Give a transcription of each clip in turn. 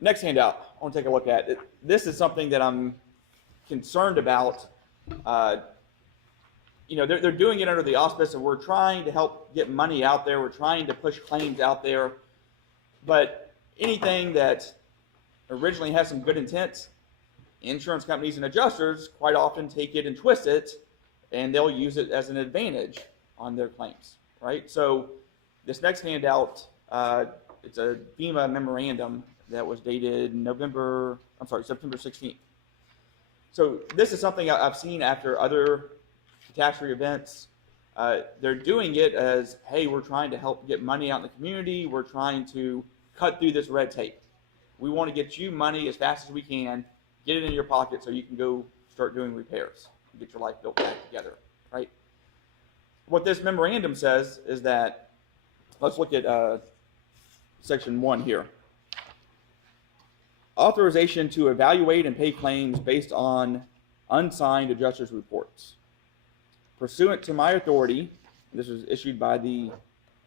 Next handout I want to take a look at. This is something that I'm concerned about. They're doing it under the auspice of we're trying to help get money out there. We're trying to push claims out there. But anything that originally has some good intent, insurance companies and adjusters quite often take it and twist it, and they'll use it as an advantage on their claims, right? So this next handout, it's a FEMA memorandum that was dated September 16th. So this is something I've seen after other catastrophe events. They're doing it as, hey, we're trying to help get money out in the community. We're trying to cut through this red tape. We want to get you money as fast as we can, get it in your pocket so you can go start doing repairs, get your life built back together, right? What this memorandum says is that, let's look at section 1 here. Authorization to evaluate and pay claims based on unsigned adjuster's reports. Pursuant to my authority, this was issued by the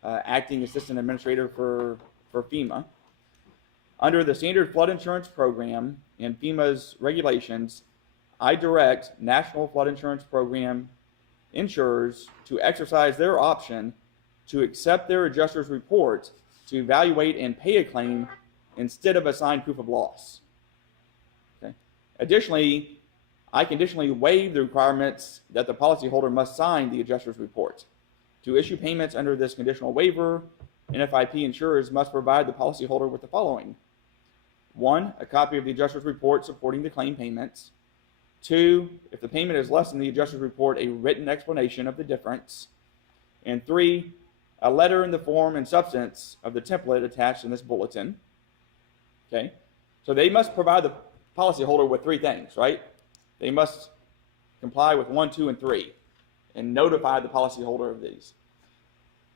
acting assistant administrator for FEMA, under the standard flood insurance program and FEMA's regulations, I direct National Flood Insurance Program insurers to exercise their option to accept their adjuster's report to evaluate and pay a claim instead of a signed proof of loss. Okay. Additionally, I conditionally waive the requirements that the policyholder must sign the adjuster's report. To issue payments under this conditional waiver, NFIP insurers must provide the policyholder with the following. 1, a copy of the adjuster's report supporting the claim payments. 2, if the payment is less than the adjuster's report, a written explanation of the difference. And 3, a letter in the form and substance of the template attached in this bulletin. Okay, so they must provide the policyholder with 3 things, right? They must comply with 1, 2, and 3 and notify the policyholder of these.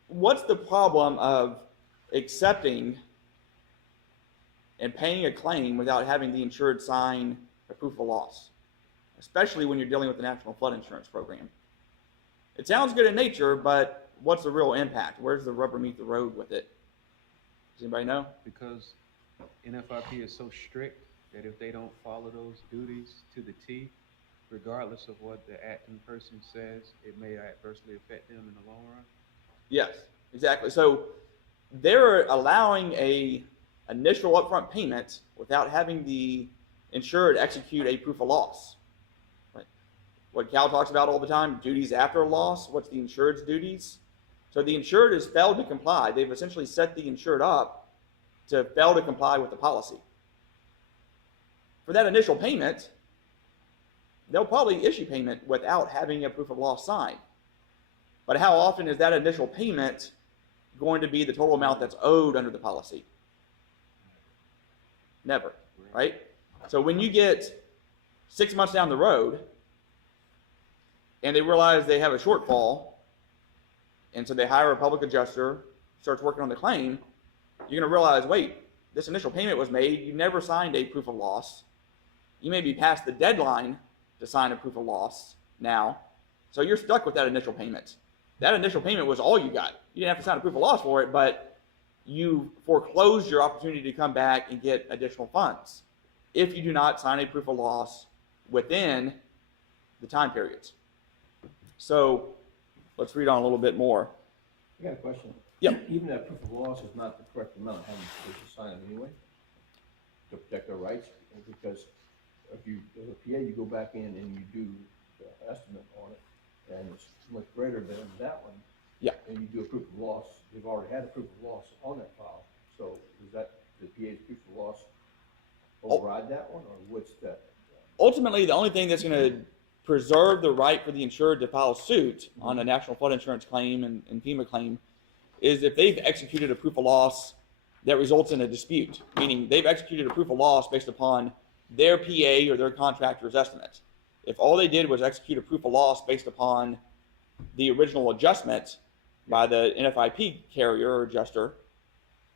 What's the problem of accepting and paying a claim without having the insured sign a proof of loss, especially when you're dealing with the National Flood Insurance Program? It sounds good in nature, but what's the real impact? Where's the rubber meet the road with it? Does anybody know? Because NFIP is so strict that if they don't follow those duties to the T, regardless of what the acting person says, it may adversely affect them in the long run. Yes, exactly. So they're allowing a initial upfront payment without having the insured execute a proof of loss. Right? What Cal talks about all the time, duties after a loss, what's the insured's duties? So the insured has failed to comply. They've essentially set the insured up to fail to comply with the policy. For that initial payment, they'll probably issue payment without having a proof of loss signed. But how often is that initial payment going to be the total amount that's owed under the policy? Never, right? So when you get 6 months down the road and they realize they have a shortfall, and so they hire a public adjuster, starts working on the claim, you're going to realize, wait, this initial payment was made, you never signed a proof of loss. You may be past the deadline to sign a proof of loss now, so you're stuck with that initial payment. That initial payment was all you got. You didn't have to sign a proof of loss for it, but you foreclosed your opportunity to come back and get additional funds if you do not sign a proof of loss within the time periods. So let's read on a little bit more. I got a question. Yep. Even if proof of loss is not the correct amount, how much they should sign it anyway to protect their rights? Because if you, as a PA, you go back in and you do the estimate on it, and it's much greater than that one. Yeah. And you do a proof of loss, they've already had a proof of loss on that file. So is that the PA's proof of loss override that one, or what's that? Ultimately, the only thing that's going to preserve the right for the insured to file suit on a National Flood Insurance claim and FEMA claim is if they've executed a proof of loss that results in a dispute, meaning they've executed a proof of loss based upon their PA or their contractor's estimate. If all they did was execute a proof of loss based upon the original adjustment by the NFIP carrier or adjuster,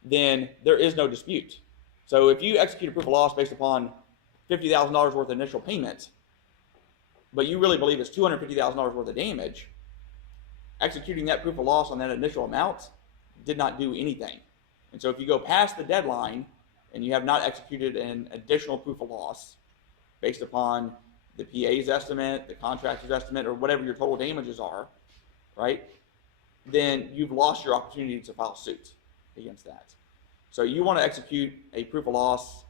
then there is no dispute. So if you execute a proof of loss based upon $50,000 worth of initial payment, but you really believe it's $250,000 worth of damage, executing that proof of loss on that initial amount did not do anything. And so if you go past the deadline and you have not executed an additional proof of loss based upon the PA's estimate, the contractor's estimate, or whatever your total damages are, right, then you've lost your opportunity to file suit against that. So you want to execute a proof of loss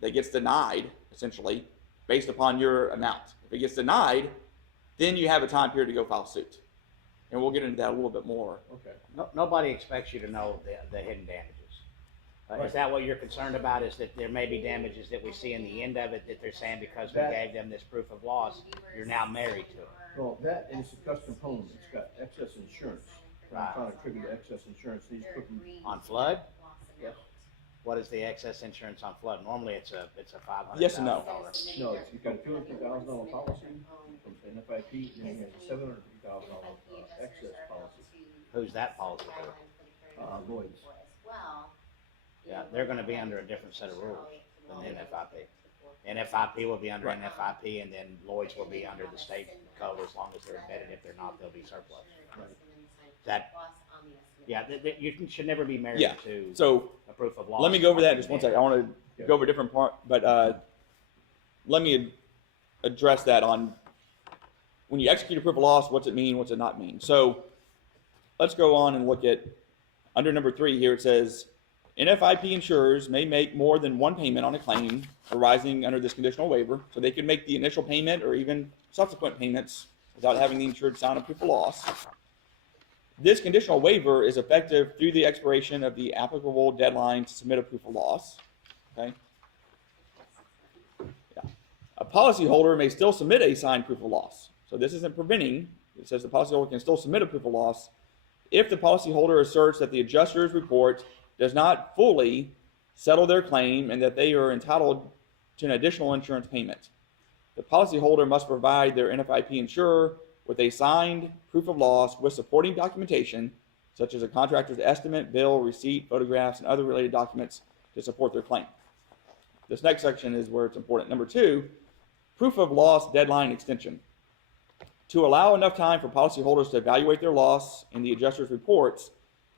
that gets denied, essentially, based upon your amount. If it gets denied, then you have a time period to go file suit. And we'll get into that a little bit more. Okay. Nobody expects you to know the hidden damages. Is that what you're concerned about, is that there may be damages that we see in the end of it that they're saying because we gave them this proof of loss, you're now married to it? Well, that, and it's a custom home, it's got excess insurance. I'm trying to trigger the excess insurance, these put them. On flood? Yes. What is the excess insurance on flood? Normally it's a $500,000. Yes and no. No, you've got a $250,000 policy from NFIP, and then you have a $750,000 excess policy. Who's that policy for? Lloyd's. Yeah, they're gonna be under a different set of rules than the NFIP. NFIP will be under NFIP, and then Lloyd's will be under the state code as long as they're admitted. If they're not, they'll be surplus. That, yeah, you should never be married to So a proof of loss. let me go over that in just one second. I want to go over a different part, but let me address that on when you execute a proof of loss, what's it mean, what's it not mean? So let's go on and look at under number 3 here. It says NFIP insurers may make more than one payment on a claim arising under this conditional waiver. So they could make the initial payment or even subsequent payments without having the insured sign a proof of loss. This conditional waiver is effective through the expiration of the applicable deadline to submit a proof of loss. Okay. Yeah. A policyholder may still submit a signed proof of loss. So this isn't preventing. It says the policyholder can still submit a proof of loss if the policyholder asserts that the adjuster's report does not fully settle their claim and that they are entitled to an additional insurance payment. The policyholder must provide their NFIP insurer with a signed proof of loss with supporting documentation, such as a contractor's estimate, bill, receipt, photographs, and other related documents to support their claim. This next section is where it's important. Number 2, proof of loss deadline extension. To allow enough time for policyholders to evaluate their loss in the adjuster's reports,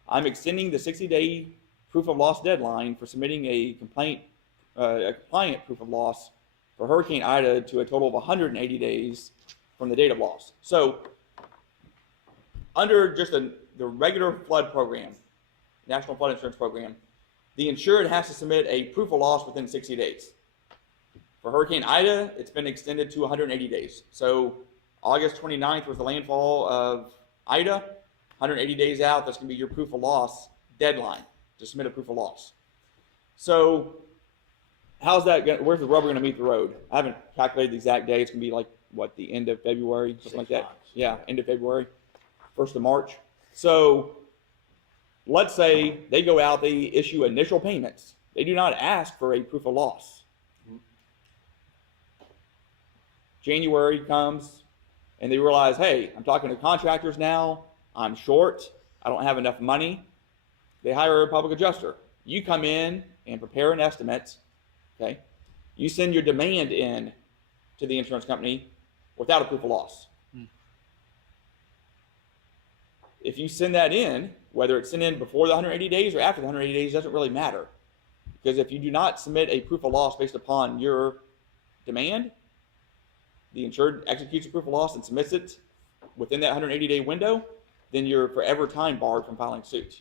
I'm extending the 60-day proof of loss deadline for submitting a compliant proof of loss for Hurricane Ida to a total of 180 days from the date of loss. So under just the regular flood program, National Flood Insurance Program, the insured has to submit a proof of loss within 60 days. For Hurricane Ida, it's been extended to 180 days. So August 29th was the landfall of Ida. 180 days out, that's going to be your proof of loss deadline to submit a proof of loss. So how's that going? Where's the rubber going to meet the road? I haven't calculated the exact day. It's going to be like, what, the end of February, something like that? 6 months. Yeah, end of February, 1st of March. So let's say they go out, they issue initial payments. They do not ask for a proof of loss. January comes, and they realize, hey, I'm talking to contractors now. I'm short. I don't have enough money. They hire a public adjuster. You come in and prepare an estimate. Okay. You send your demand in to the insurance company without a proof of loss. If you send that in, whether it's sent in before the 180 days or after the 180 days, doesn't really matter. Because if you do not submit a proof of loss based upon your demand, the insured executes a proof of loss and submits it within that 180-day window, then you're forever time barred from filing suit.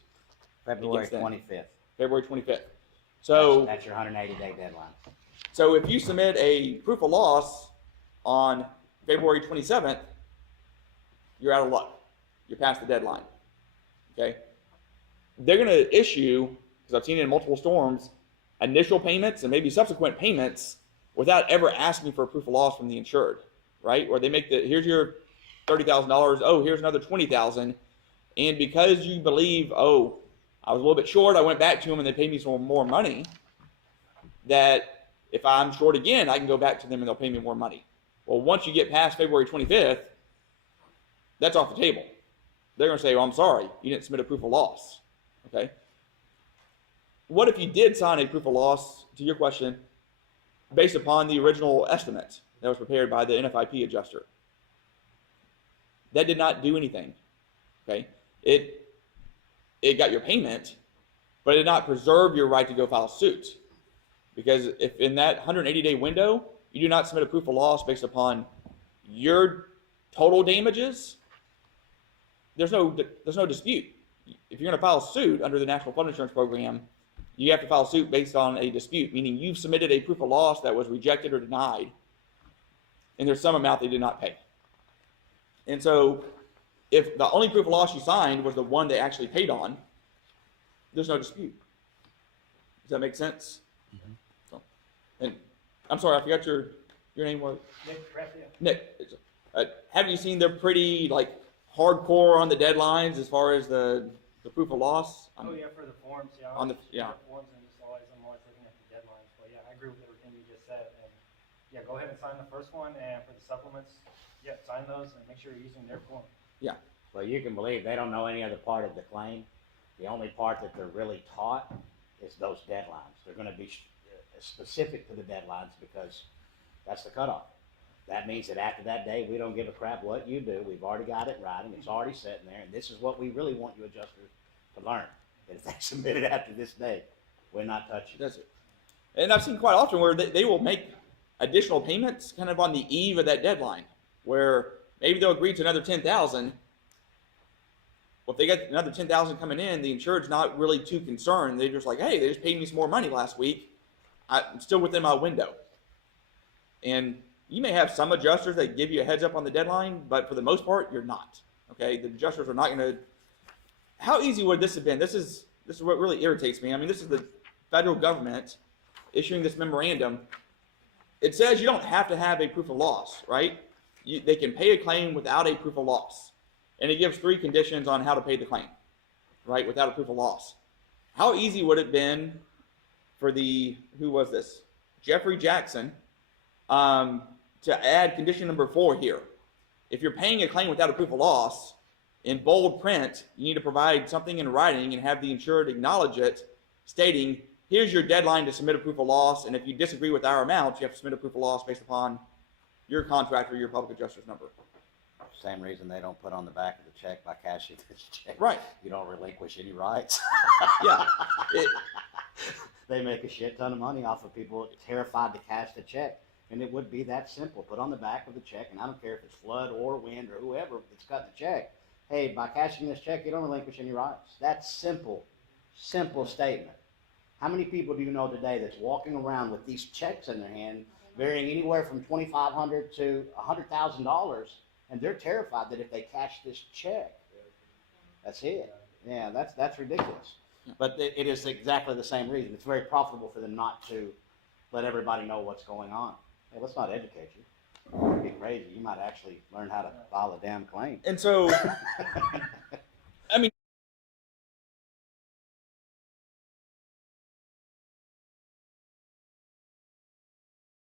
February 25th. February 25th. So That's your 180-day deadline. So if you submit a proof of loss on February 27th, you're out of luck. You're past the deadline. Okay? They're going to issue, because I've seen it in multiple storms, initial payments and maybe subsequent payments without ever asking for a proof of loss from the insured, right? Or they make here's your $30,000, oh, here's another $20,000, and because you believe, oh, I was a little bit short, I went back to them and they paid me some more money, that if I'm short again, I can go back to them and they'll pay me more money. Well, once you get past February 25th, that's off the table. They're going to say, well, I'm sorry, you didn't submit a proof of loss, okay? What if you did sign a proof of loss, to your question, based upon the original estimate that was prepared by the NFIP adjuster? That did not do anything, okay? It got your payment, but it did not preserve your right to go file suit. Because if in that 180-day window, you do not submit a proof of loss based upon your total damages, there's no dispute. If you're going to file suit under the National Flood Insurance Program, you have to file suit based on a dispute, meaning you've submitted a proof of loss that was rejected or denied, and there's some amount they did not pay. And so if the only proof of loss you signed was the one they actually paid on, there's no dispute. Does that make sense? Mm-hmm. So, and I'm sorry, I forgot your name was? Nick. Have you seen they're pretty like hardcore on the deadlines as far as the proof of loss? Oh yeah, for the forms, yeah. On the forms and just always, I'm always looking at the deadlines, but yeah, I agree with everything you just said, and yeah, go ahead and sign the first one, and for the supplements, yeah, sign those and make sure you're using their form. Yeah. Well, you can believe they don't know any other part of the claim. The only part that they're really taught is those deadlines. They're going to be specific to the deadlines because that's the cutoff. That means that after that day, we don't give a crap what you do. We've already got it right, and it's already sitting there, and this is what we really want you adjusters to learn. That if they submit it after this day, we're not touching it. That's it. And I've seen quite often where they will make additional payments kind of on the eve of that deadline, where maybe they'll agree to another $10,000. Well, if they get another $10,000 coming in, the insured's not really too concerned. They're just like, hey, they just paid me some more money last week. I'm still within my window. And you may have some adjusters that give you a heads up on the deadline, but for the most part, you're not. Okay, the adjusters are not going to. How easy would this have been? This is what really irritates me. I mean, this is the federal government issuing this memorandum. It says you don't have to have a proof of loss, right? They can pay a claim without a proof of loss. And it gives 3 conditions on how to pay the claim, right, without a proof of loss. How easy would it have been for who was this? Jeffrey Jackson, to add condition number 4 here. If you're paying a claim without a proof of loss, in bold print, you need to provide something in writing and have the insured acknowledge it, stating, here's your deadline to submit a proof of loss, and if you disagree with our amount, you have to submit a proof of loss based upon your contract or your public adjuster's number. Same reason they don't put on the back of the check by cashing this check. Right. You don't relinquish any rights. Yeah. They make a shit ton of money off of people terrified to cash the check. And it would be that simple. Put on the back of the check, and I don't care if it's flood or wind or whoever that's cutting the check. Hey, by cashing this check, you don't relinquish any rights. That's simple statement. How many people do you know today that's walking around with these checks in their hand, varying anywhere from $2,500 to $100,000, and they're terrified that if they cash this check, that's it. Yeah, that's ridiculous. But it is exactly the same reason. It's very profitable for them not to let everybody know what's going on. Hey, let's not educate you. You'd be crazy. You might actually learn how to file a damn claim. And so, I mean,